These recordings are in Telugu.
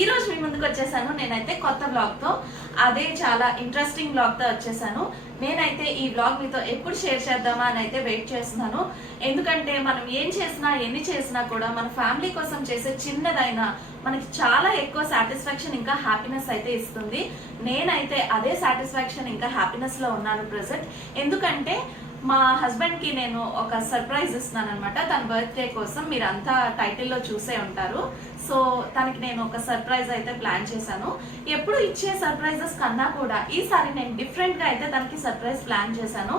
ఈ రోజు మీ ముందుకు వచ్చేసాను నేనైతే కొత్త బ్లాగ్ తో. అదే చాలా ఇంట్రెస్టింగ్ బ్లాగ్ తో వచ్చేసాను. నేనైతే ఈ బ్లాగ్ మీతో ఎప్పుడు షేర్ చేద్దామా అని అయితే వెయిట్ చేస్తున్నాను. ఎందుకంటే మనం ఏం చేసినా ఎన్ని చేసినా కూడా మన ఫ్యామిలీ కోసం చేసే చిన్నదైనా మనకి చాలా ఎక్కువ సాటిస్ఫాక్షన్ ఇంకా హ్యాపీనెస్ అయితే ఇస్తుంది. నేనైతే అదే సాటిస్ఫాక్షన్ ఇంకా హ్యాపీనెస్ లో ఉన్నాను ప్రెసెంట్. ఎందుకంటే మా హస్బెండ్కి నేను ఒక సర్ప్రైజ్ ఇస్తున్నాను అనమాట. తన బర్త్డే కోసం మీరంతా టైటిల్లో చూసే ఉంటారు. సో తనకి నేను ఒక సర్ప్రైజ్ అయితే ప్లాన్ చేశాను. ఎప్పుడు ఇచ్చే సర్ప్రైజెస్ కన్నా కూడా ఈసారి నేను డిఫరెంట్గా అయితే తనకి సర్ప్రైజ్ ప్లాన్ చేశాను.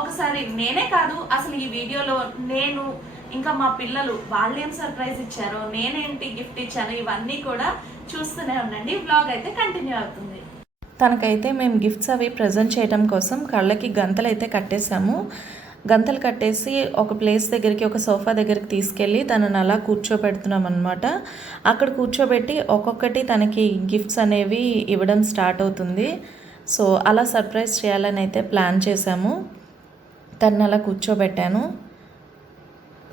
ఒకసారి నేనే కాదు, అసలు ఈ వీడియోలో నేను ఇంకా మా పిల్లలు వాళ్ళేం సర్ప్రైజ్ ఇచ్చారో, నేనేంటి గిఫ్ట్ ఇచ్చాను, ఇవన్నీ కూడా చూస్తూనే ఉండండి. వ్లాగ్ అయితే కంటిన్యూ అవుతుంది. తనకైతే మేము గిఫ్ట్స్ అవి ప్రజెంట్ చేయడం కోసం కళ్ళకి గంతలు అయితే కట్టేసాము. గంతలు కట్టేసి ఒక ప్లేస్ దగ్గరికి, ఒక సోఫా దగ్గరికి తీసుకెళ్ళి తనని అలా కూర్చోబెడుతున్నాం అనమాట. అక్కడ కూర్చోబెట్టి ఒక్కొక్కటి తనకి గిఫ్ట్స్ అనేవి ఇవ్వడం స్టార్ట్ అవుతుంది. సో అలా సర్ప్రైజ్ చేయాలని అయితే ప్లాన్ చేశాము. తనని అలా కూర్చోబెట్టాను.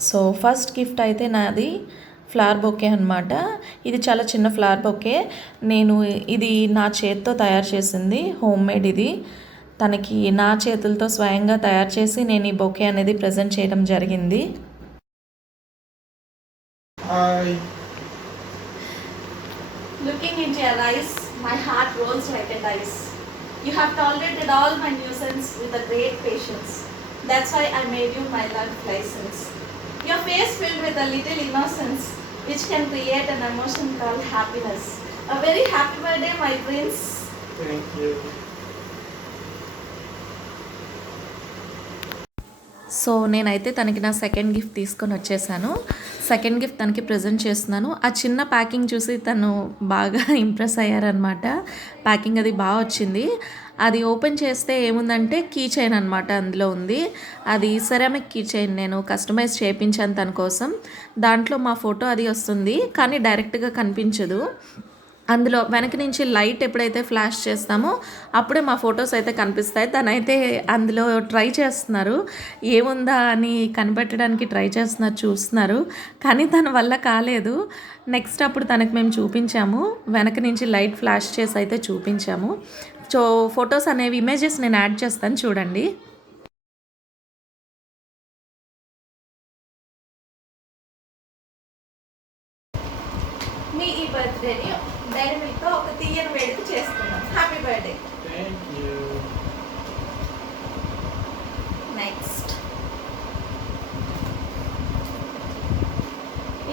సో ఫస్ట్ గిఫ్ట్ అయితే నాది ఫ్లవర్ బొకే అనమాట. ఇది చాలా చిన్న ఫ్లవర్ బొకే. నేను ఇది నా చేతితో తయారు చేసింది, హోమ్ మేడ్. ఇది తనకి నా చేతులతో స్వయంగా తయారు చేసి నేను ఈ బొకే అనేది ప్రజెంట్ చేయడం జరిగింది. Looking into your eyes, my heart rolls like a dice. You have tolerated all my nuisance with a great patience. That's why I made you my love license. Your face filled with a little innocence, which can create an emotion called happiness. A very happy birthday, my prince. Thank you. So నేనైతే తనకి నా సెకండ్ గిఫ్ట్ తీసుకొని వచ్చేసాను. సెకండ్ గిఫ్ట్ తనకి ప్రజెంట్ చేస్తున్నాను. ఆ చిన్న ప్యాకింగ్ చూసి తను బాగా ఇంప్రెస్ అయ్యారనమాట. ప్యాకింగ్ అది బాగా వచ్చింది. అది ఓపెన్ చేస్తే ఏముందంటే కీ చైన్ అనమాట అందులో ఉంది. అది సెరామిక్ కీ చైన్ నేను కస్టమైజ్ చేయించాను తన కోసం. దాంట్లో మా ఫోటో అది వస్తుంది, కానీ డైరెక్ట్గా కనిపించదు. అందులో వెనక నుంచి లైట్ ఎప్పుడైతే ఫ్లాష్ చేస్తామో అప్పుడే మా ఫొటోస్ అయితే కనిపిస్తాయి. తనైతే అందులో ట్రై చేస్తున్నారు, ఏముందా అని కనిపెట్టడానికి ట్రై చేస్తున్నారు, చూస్తున్నారు. కానీ తన వల్ల కాలేదు. నెక్స్ట్ అప్పుడు తనకు మేము చూపించాము, వెనక నుంచి లైట్ ఫ్లాష్ చేసి అయితే చూపించాము. సో ఫొటోస్ అనేవి, ఇమేజెస్ నేను యాడ్ చేస్తాను చూడండి. మీ ఈ బర్త్డేని డైరీ మిల్క్తో ఒక తీయని వేడుక చేసుకున్నాం. Happy birthday. Thank you. Next,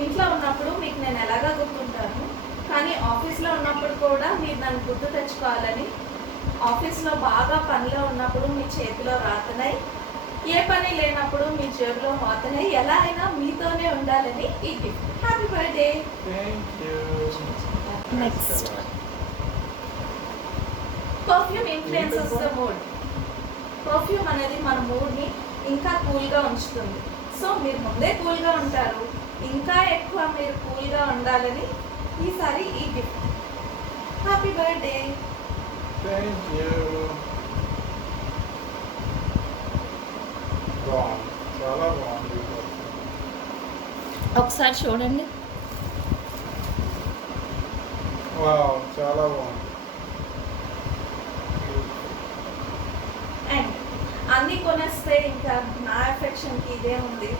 ఇంట్లో ఉన్నప్పుడు మీకు నేను ఎలాగా గుర్తుంటాను, కానీ ఆఫీస్లో ఉన్నప్పుడు కూడా మీరు నన్ను గుర్తు తెచ్చుకోవాలని, ఆఫీస్లో బాగా పనిలో ఉన్నప్పుడు మీ చేతిలో రాతనాయి, ఏ పని లేనప్పుడు మీ జేబులో మోతనాయి, ఎలా అయినా మీతోనే ఉండాలని ఈ gift. Happy birthday. Thank you. Next, perfume influences the mood. Perfume అనేది మన మూడ్ని ఇంకా కూల్గా ఉంచుతుంది. సో మీరు ముందే కూల్గా ఉంటారు, ఇంకా ఎక్కువ మీరు కూల్గా ఉండాలని ఈసారి ఈ gift. Happy birthday. Thank you. బాగుంది, చాలా బాగుంది. ఒకసారి చూడండి. వావ్, చాలా బాగుంది. అండ్ అన్నీ కొనేస్తే ఇంకా నా ఎఫెక్షన్కి ఇదే ఉంది.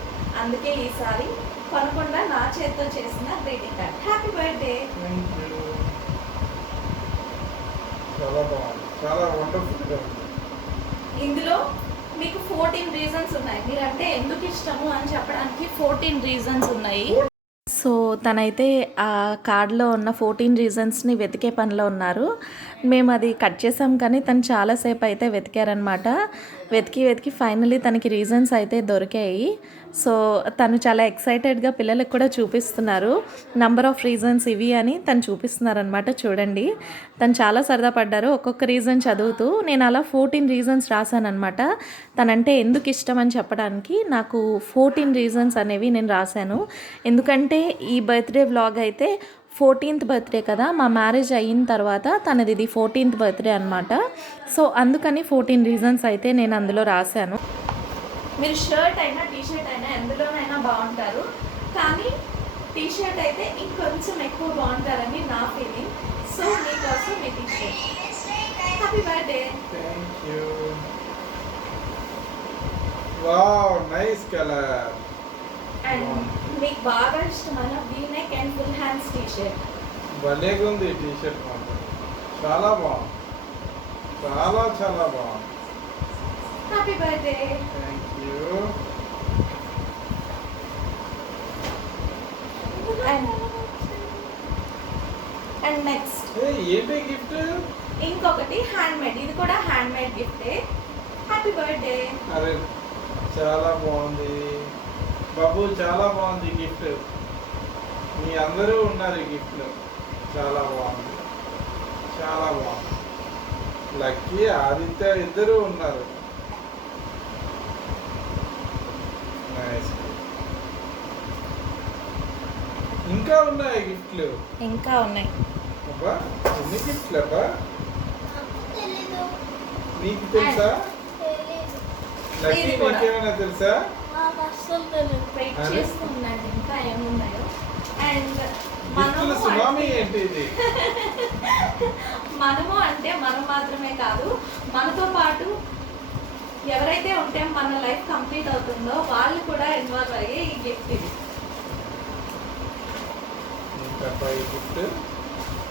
అందుకే ఈసారి కొనకుండా నా చేతితో చేసిన greeting card. Happy birthday. Thank you. చాలా బాగుంది, చాలా వండర్ఫుల్గా ఉంది. ఇందులో మీకు 14 రీజన్స్ ఉన్నాయి, మీరంటే ఎందుకు ఇష్టము అని చెప్పడానికి 14 రీజన్స్ ఉన్నాయి. సో తనైతే ఆ కార్డ్లో ఉన్న 14 రీజన్స్ని వెతికే పనిలో ఉన్నారు. మేము అది కట్ చేసాం, కానీ తను చాలాసేపు అయితే వెతికారనమాట. వెతికి ఫైనలీ తనకి రీజన్స్ అయితే దొరికాయి. సో తను చాలా ఎక్సైటెడ్గా పిల్లలకు కూడా చూపిస్తున్నారు, నంబర్ ఆఫ్ రీజన్స్ ఇవి అని తను చూపిస్తున్నారనమాట. చూడండి, తను చాలా సరదా పడ్డారు ఒక్కొక్క రీజన్ చదువుతూ. నేను అలా 14 రీజన్స్ రాశానమాట. తనంటే ఎందుకు ఇష్టం అని చెప్పడానికి నాకు 14 రీజన్స్ అనేవి నేను రాశాను. ఎందుకంటే ఈ బర్త్డే వ్లాగ్ అయితే 14th బర్త్డే కదా, మా మ్యారేజ్ అయిన తర్వాత తనది ఇది 14th బర్త్డే అనమాట. సో అందుకని 14 రీజన్స్ అయితే నేను అందులో రాశాను. మీరు షర్ట్ అయినా టీ షర్ట్ అయినా ఎందులోనైనా బాగుంటారు, కానీ టీ షర్ట్ అయితే ఇంకొంచెం ఎక్కువ బాగుంటారని నా ఫీలింగ్. సో మీకోసం ఈ T shirt. Happy birthday. Thank you. Wow, nice colour. And మీకు బాగా ఇష్టమైన V-neck and full hands T shirt. భలేగా ఉంది టీ షర్ట్ మాత్రం. చాలా బాగుంది, చాలా చాలా బాగుంది. Happy birthday. Thank you. And next ఏంటి గిఫ్ట్? ఇంకొకటి హ్యాండ్ మేడ్. ఇది కూడా హ్యాండ్ మేడ్ గిఫ్టే. Happy birthday. అరే చాలా బాగుంది బాబు, చాలా బాగుంది గిఫ్ట్. మీ అందరూ ఉన్నారు ఈ గిఫ్ట్లో. చాలా బాగుంది, చాలా బాగుంది. లక్కీ, ఆదిత్య ఇద్దరు ఉన్నారు. నైస్. ఇంకా ఉన్నాయి గిఫ్ట్లు. ఇంకా ఉన్నాయి. అబ్బా, ఎన్ని గిఫ్ట్లు అబ్బా? నీకు తెలుసా? లక్కీ, ఇది కూడా. నీకేమైనా తెలుసా? వెయిట్ అరే. చేస్తున్నాడు ఇంకా ఏమున్నాయో. అండ్ గిఫ్ట్ల సునామీ ఏంటి ఇది? మనము అంటే మనం మాత్రమే కాదు, మనతో పాటు ఎవరైతే ఉంటే మన లైఫ్ కంప్లీట్ అవుతుందో వాళ్ళు కూడా ఇన్వాల్వ్ అయ్యే ఈ గిఫ్ట్ ఇది. ఇంకా ఈ గిఫ్ట్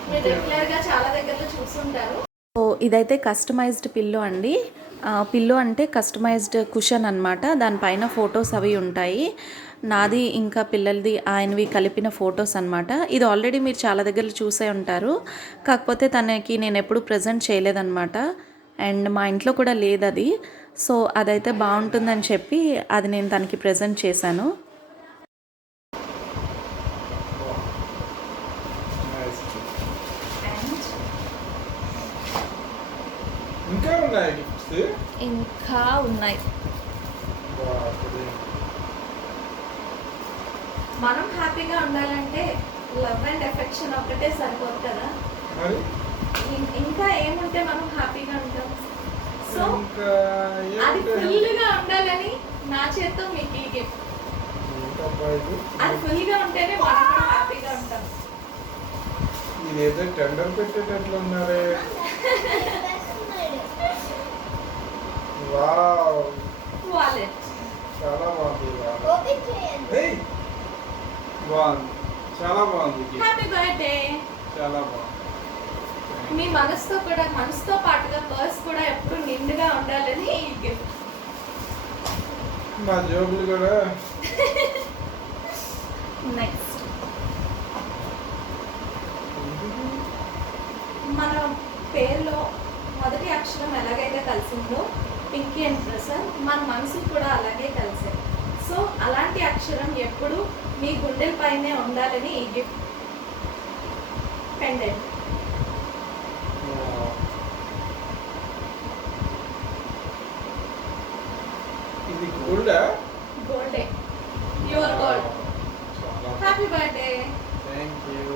మీరు రెగ్యులర్ గా చాలా దగ్గరలో చూస్తుంటారు. సో ఇదైతే కస్టమైజ్డ్ పిల్లో అండి. పిల్లో అంటే కస్టమైజ్డ్ కుషన్ అనమాట. దానిపైన ఫొటోస్ అవి ఉంటాయి. నాది ఇంకా పిల్లలది ఆయనవి కలిపిన ఫొటోస్ అనమాట. ఇది ఆల్రెడీ మీరు చాలా దగ్గర చూసే ఉంటారు. కాకపోతే తనకి నేను ఎప్పుడు ప్రజెంట్ చేయలేదన్నమాట. అండ్ మా ఇంట్లో కూడా లేదు అది. సో అదైతే బాగుంటుందని చెప్పి అది నేను తనకి ప్రజెంట్ చేశాను. నైస్. అండ్ ఇంకా ఉన్నాయి గిఫ్ట్స్. ఇంకా ఉన్నాయి. మనం హ్యాపీగా ఉండాలంటే లవ్ అండ్ ఎఫెక్షన్ ఒకటే సరిపోదు కదా. మరి ఇంకా ఏముంటే మనం హ్యాపీగా ఉంటాం. సో ఇంకా అది ఏంటి? ఫుల్గా ఉండాలని నా చేత్తో మీకు ఈ గిఫ్ట్. ఏంటబ్బా ఇది? అది ఫుల్గా ఉంటేనే మనం కూడా హ్యాపీగా ఉంటాం. ఇదేదో టెండర్ పెట్టేటట్లు ఉన్నారే. Wow, wallet. చాలా బాగుంది. ఏయ్, బాగుంది, చాలా బాగుంది gift. Happy birthday. చాలా బాగుంది. మీ మనసుతో పాటుగా పర్స్ కూడా ఎప్పుడు నిండుగా ఉండాలని ఈ గిఫ్ట్. మా జోబులు కూడా. నెక్స్ట్ మన పేరులో మొదటి అక్షరం ఎలాగైతే కలిసిందో పింకీ అండ్ ప్రసాద్, మన మనసులు కూడా అలాగే కలిసాయి. సో అలాంటి అక్షరం ఎప్పుడు మీ గుండెల పైనే ఉండాలని ఈ గిఫ్ట్. పెండెంట్. ఇది గోల్డా? గోల్డే. Pure gold. Happy birthday. Thank you.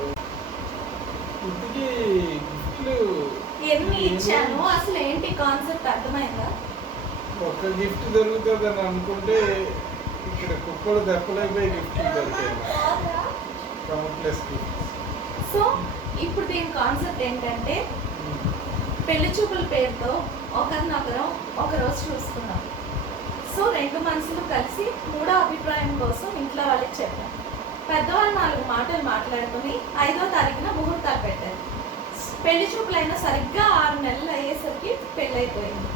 ఇంటికి గిఫ్ట్లు ఎన్ని ఇచ్చాను, అసలు ఏంటి కాన్సెప్ట్ అర్థమైందా? ఒక గిఫ్ట్ దొరుకుతుందని అనుకుంటే ఇక్కడ కుక్కలు దెప్పలేకపోయి గిఫ్ట్లు దొరికాయి. Countless gifts. సో ఇప్పుడు దీని కాన్సెప్ట్ ఏంటంటే పెళ్లి చూపుల పేరుతో ఒకరినొకరు ఒకరోజు చూసుకున్నాం. సో రెండు మనసులు కలిసి మూడో అభిప్రాయం కోసం ఇంట్లో వాళ్ళకి చెప్పాం. పెద్దవాళ్ళు 4 మాటలు మాట్లాడుకుని 5వ తారీఖున ముహూర్తాలు పెట్టారు. పెళ్లి చూపులైనా సరిగ్గా 6 నెలలు అయ్యేసరికి పెళ్ళైపోయింది.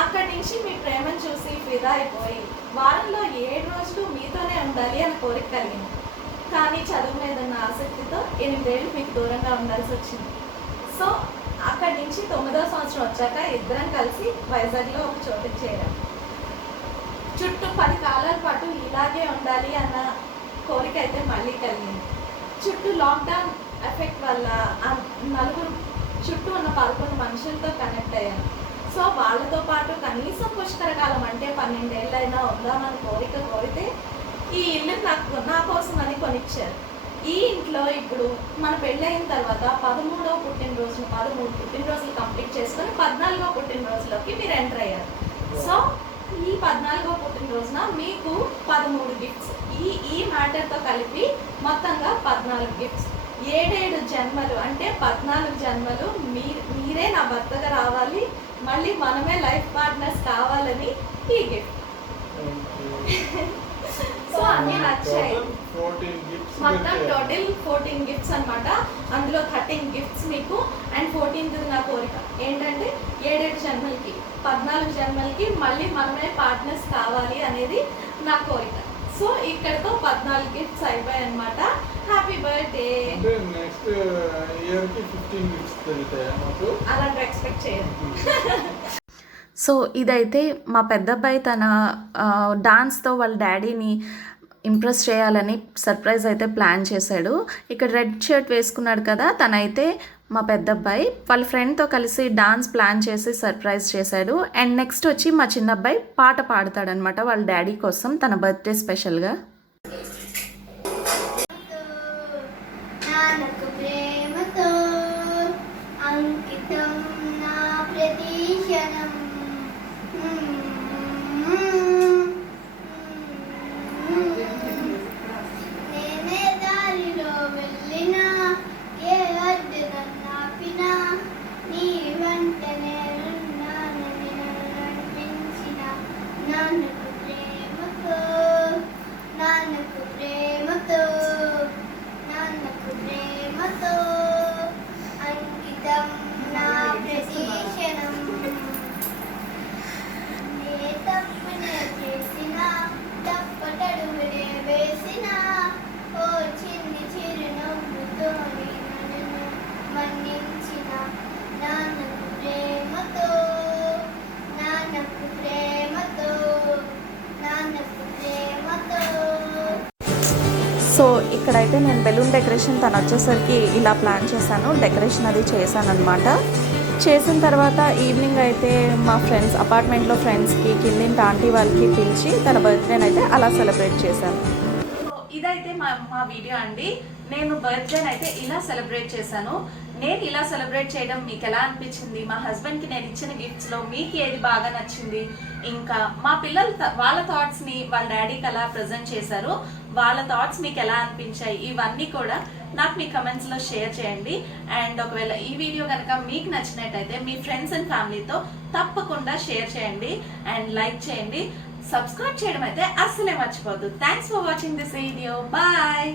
అక్కడి నుంచి మీ ప్రేమను చూసి ఫిదా అయిపోయి వారంలో 7 రోజులు మీతోనే ఉండాలి అని కోరిక కలిగింది. కానీ చదువు మీద ఉన్న ఆసక్తితో 8 ఏళ్ళు మీకు దూరంగా ఉండాల్సి వచ్చింది. సో అక్కడి నుంచి 9వ సంవత్సరం వచ్చాక ఇద్దరం కలిసి వైజాగ్లో ఒక చోటుకి చేరాం. చుట్టూ 10 కాలాల పాటు ఇలాగే ఉండాలి అన్న కోరిక అయితే మళ్ళీ కలిగింది. చుట్టూ లాక్డౌన్ ఎఫెక్ట్ వల్ల నలుగురు చుట్టూ ఉన్న 11 మనుషులతో కనెక్ట్ అయ్యాను. సో వాళ్ళతో పాటు కనీసం పుష్కరకాలం అంటే 12 ఏళ్ళైనా ఉందామని కోరితే ఈ ఇల్లు నా కోసం అని కొనిచ్చారు. ఈ ఇంట్లో ఇప్పుడు మన పెళ్ళైన తర్వాత 13వ పుట్టినరోజును 13 పుట్టినరోజులు కంప్లీట్ చేసుకొని 14వ పుట్టినరోజులోకి మీరు ఎంటర్ అయ్యారు. సో ఈ 14వ పుట్టినరోజున మీకు 13 గిఫ్ట్స్. ఈ మ్యాటర్తో కలిపి మొత్తంగా 14 గిఫ్ట్స్. 7 జన్మలు అంటే 14 జన్మలు మీరే నా భర్తగా రావాలి, మళ్ళీ మనమే లైఫ్ పార్ట్నర్స్ కావాలని ఈ గిఫ్ట్. సో అన్నీ నచ్చాయి. 14 గిఫ్ట్స్ మొత్తం టోటల్ 14 గిఫ్ట్స్ అన్నమాట. అందులో 13 గిఫ్ట్స్ మీకు అండ్ 14th నా కోరిక ఏంటంటే 7 జన్మలకి 14 జన్మలకి మళ్ళీ మనమే పార్ట్నర్స్ కావాలి అనేది నా కోరిక. సో ఇక్కడతో 14 గిఫ్ట్స్ అయిపోయాయి అనమాట. Happy birthday. అంటే నెక్స్ట్ ఇయర్ కి 15 గిఫ్ట్స్ దొరుకుతాయా మాకు? అలాంటి ఎక్స్పెక్ట్ చేయను. సో ఇదైతే మా పెద్దబ్బాయి తన డాన్స్తో వాళ్ళ డాడీని ఇంప్రెస్ చేయాలని సర్ప్రైజ్ అయితే ప్లాన్ చేశాడు. ఇక్కడ రెడ్ షర్ట్ వేసుకున్నాడు కదా, తనైతే మా పెద్దబ్బాయి వాళ్ళ ఫ్రెండ్తో కలిసి డాన్స్ ప్లాన్ చేసి సర్ప్రైజ్ చేశాడు. అండ్ నెక్స్ట్ వచ్చి మా చిన్నబ్బాయి పాట పాడతాడనమాట వాళ్ళ డాడీ కోసం తన బర్త్డే స్పెషల్గా. నాన్నకు ప్రేమతో అంకితం నా ప్రతిక్షణం. నేనే దారిలో వెళ్ళినా ఏ అడ్డు నన్నాపినా నీ వెంట నేనున్నానని నన్ను నడిపించిన నాన్నకు ప్రేమతో నాన్నకు ప్రేమతో నాన్నకు ప్రేమతో అంకితం నా ప్రతిక్షణం. నే తప్పునే చేసిన తప్పటడుగునే వేసిన ఓ చిన్ని చిరునవ్వుతో నన్ను మన్నించిన నాన్నకు ప్రేమతో నాన్నకు ప్రేమతో నాన్నకు ప్రేమతో. సో ఇక్కడైతే నేను బెలూన్ డెకరేషన్ తను వచ్చేసరికి ఇలా ప్లాన్ చేశాను, డెకరేషన్ అది చేశాను అనమాట. చేసిన తర్వాత ఈవినింగ్ అయితే మా ఫ్రెండ్స్ అపార్ట్మెంట్లో ఫ్రెండ్స్కి కిందింటి ఆంటీ వాళ్ళకి పిలిచి తన బర్త్డేని అయితే అలా సెలబ్రేట్ చేశాను. సో ఇదైతే మా వీడియో అండి. నేను బర్త్డేని అయితే ఇలా సెలబ్రేట్ చేశాను. నేను ఇలా సెలబ్రేట్ చేయడం మీకు ఎలా అనిపించింది? మా హస్బెండ్కి నేను ఇచ్చిన గిఫ్ట్స్లో మీకు ఏది బాగా నచ్చింది? ఇంకా మా పిల్లలు వాళ్ళ థాట్స్ని వాళ్ళ డాడీకి ఎలా ప్రజెంట్ చేశారు, వాళ్ళ థాట్స్ మీకు ఎలా అనిపించాయి? ఇవన్నీ కూడా నాకు మీ కమెంట్స్లో షేర్ చేయండి. అండ్ ఒకవేళ ఈ వీడియో కనుక మీకు నచ్చినట్టయితే మీ ఫ్రెండ్స్ అండ్ ఫ్యామిలీతో తప్పకుండా షేర్ చేయండి అండ్ లైక్ చేయండి. సబ్స్క్రైబ్ చేయడం అయితే అస్సలే మర్చిపోద్దు. Thanks for watching this video. Bye.